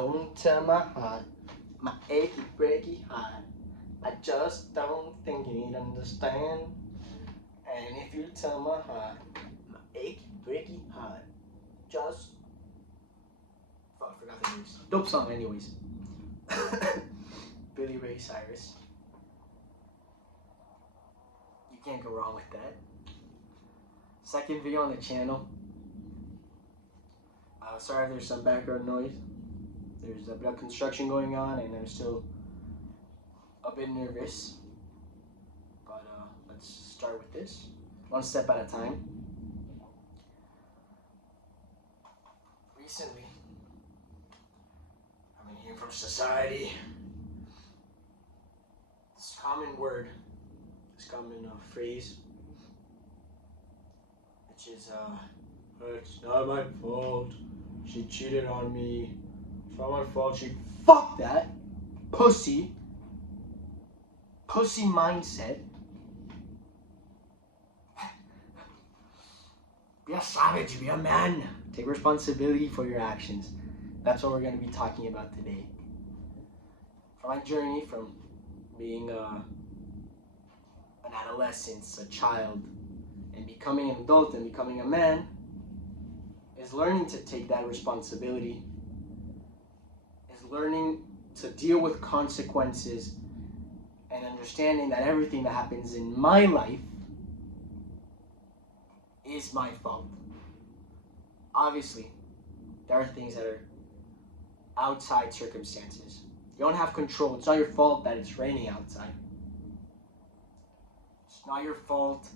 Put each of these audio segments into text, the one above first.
Don't tell my heart, my achy breaky heart. I just don't think you'd understand. And if you tell my heart, my achy breaky heart, just fuck, I forgot the lyrics. Dope song, anyways. Billy Ray Cyrus. You can't go wrong with that. Second video on the channel. Sorry if there's some background noise. There's a bit of construction going on and I'm still a bit nervous. But let's start with this. One step at a time. Recently, I've been hearing from society this common word, this common phrase, which is, it's not my fault. She cheated on me. It's not my fault. Fuck that. Pussy. Pussy mindset. Be a savage. Be a man. Take responsibility for your actions. That's what we're going to be talking about today. From my journey from being an adolescent, a child, and becoming an adult and becoming a man, is learning to take that responsibility, is learning to deal with consequences, and understanding that everything that happens in my life is my fault. Obviously, there are things that are outside circumstances. You don't have control. It's not your fault that it's raining outside. It's not your fault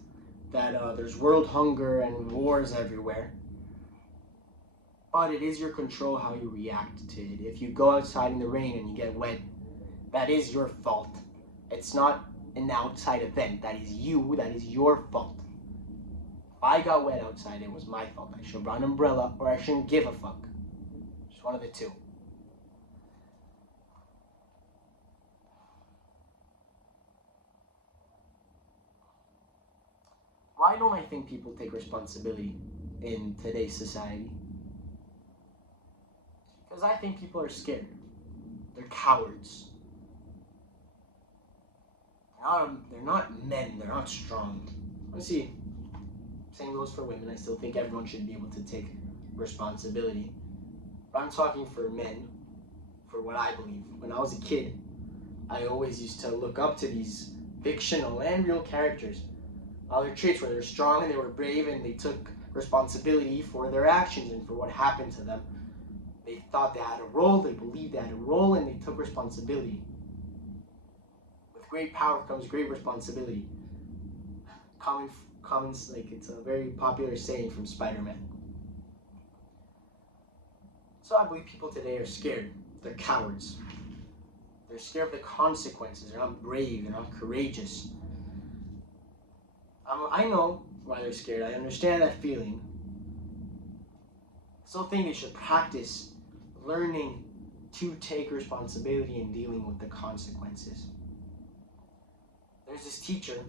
that there's world hunger and wars everywhere. But it is your control how you react to it. If you go outside in the rain and you get wet, that is your fault. It's not an outside event. That is you. That is your fault. If I got wet outside, it was my fault. I should have brought an umbrella or I shouldn't give a fuck. Just one of the two. Why don't I think people take responsibility in today's society? Because I think people are scared. They're cowards. They're not men. They're not strong. Let's see. Same goes for women. I still think everyone should be able to take responsibility. But I'm talking for men, for what I believe. When I was a kid, I always used to look up to these fictional and real characters. All their traits were they're strong and they were brave and they took responsibility for their actions and for what happened to them. They thought they had a role, they believed they had a role, and they took responsibility. With great power comes great responsibility. Comments like it's a very popular saying from Spider-Man. So I believe people today are scared. They're cowards. They're scared of the consequences. They're not brave. They're not courageous. I know why they're scared. I understand that feeling. I still think they should practice learning to take responsibility and dealing with the consequences. There's this teacher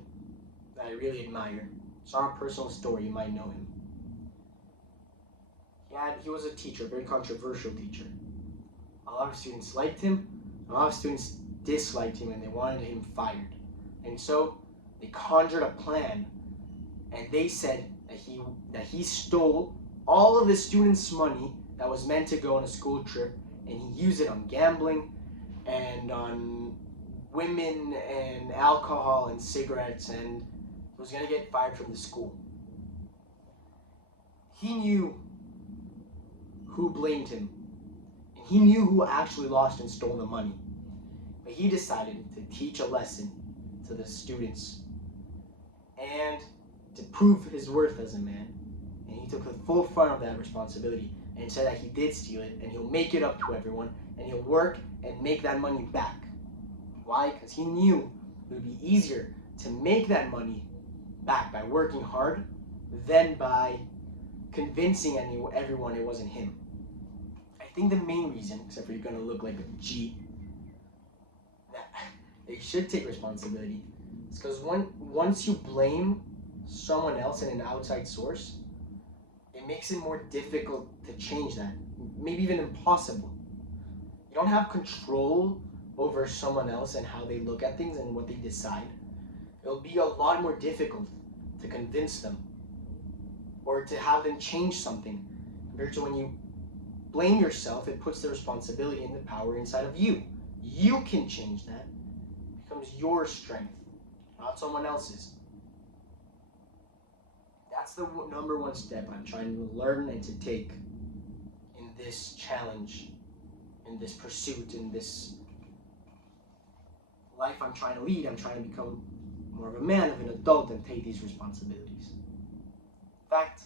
that I really admire. It's not a personal story, you might know him. He was a teacher, a very controversial teacher. A lot of students liked him, a lot of students disliked him and they wanted him fired. And so they conjured a plan and they said that he stole all of the students' money that was meant to go on a school trip and he used it on gambling and on women and alcohol and cigarettes and he was going to get fired from the school. He knew who blamed him and he knew who actually lost and stole the money. But he decided to teach a lesson to the students and to prove his worth as a man. And he took the full front of that responsibility and said that he did steal it and he'll make it up to everyone and he'll work and make that money back. Why? Because he knew it would be easier to make that money back by working hard than by convincing everyone it wasn't him. I think the main reason, except for you're going to look like a G, that they should take responsibility is because once you blame someone else and an outside source, it makes it more difficult to change that, maybe even impossible. You don't have control over someone else and how they look at things and what they decide. It'll be a lot more difficult to convince them or to have them change something compared to when you blame yourself. It puts the responsibility and the power inside of you. You can change that. It becomes your strength, not someone else's. That's the number one step I'm trying to learn and to take in this challenge, in this pursuit, in this life I'm trying to lead. I'm trying to become more of a man, of an adult, and take these responsibilities. In fact,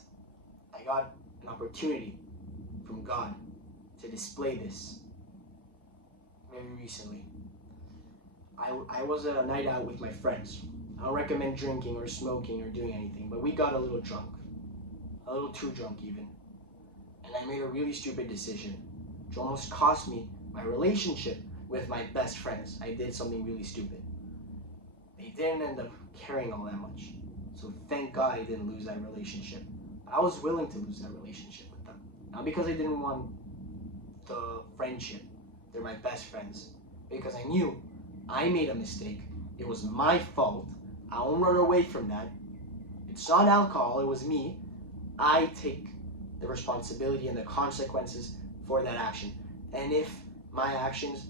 I got an opportunity from God to display this very recently. I was at a night out with my friends. I don't recommend drinking or smoking or doing anything, but we got a little drunk, a little too drunk even. And I made a really stupid decision, which almost cost me my relationship with my best friends. I did something really stupid. They didn't end up caring all that much. So thank God I didn't lose that relationship. I was willing to lose that relationship with them. Not because I didn't want the friendship. They're my best friends. Because I knew I made a mistake. It was my fault. I won't run away from that. It's not alcohol, it was me. I take the responsibility and the consequences for that action. And if my actions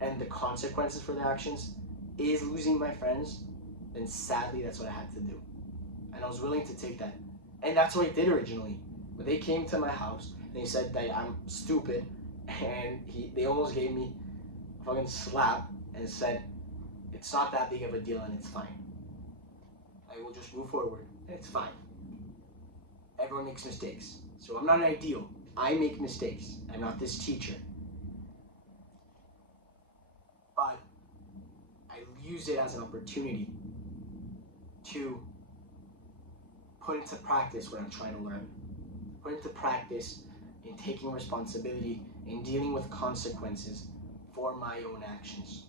and the consequences for the actions is losing my friends, then sadly that's what I had to do. And I was willing to take that. And that's what I did originally. When they came to my house, they said that I'm stupid, and they almost gave me a fucking slap and said, it's not that big of a deal and it's fine. I will just move forward and it's fine. Everyone makes mistakes. So I'm not an ideal. I make mistakes. I'm not this teacher. But I use it as an opportunity to put into practice what I'm trying to learn. Put into practice in taking responsibility, in dealing with consequences for my own actions.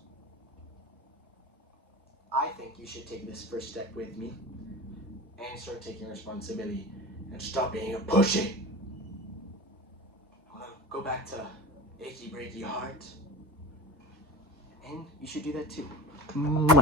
I think you should take this first step with me and start taking responsibility and stop being a pussy. I want to go back to achy breaky heart. And you should do that too.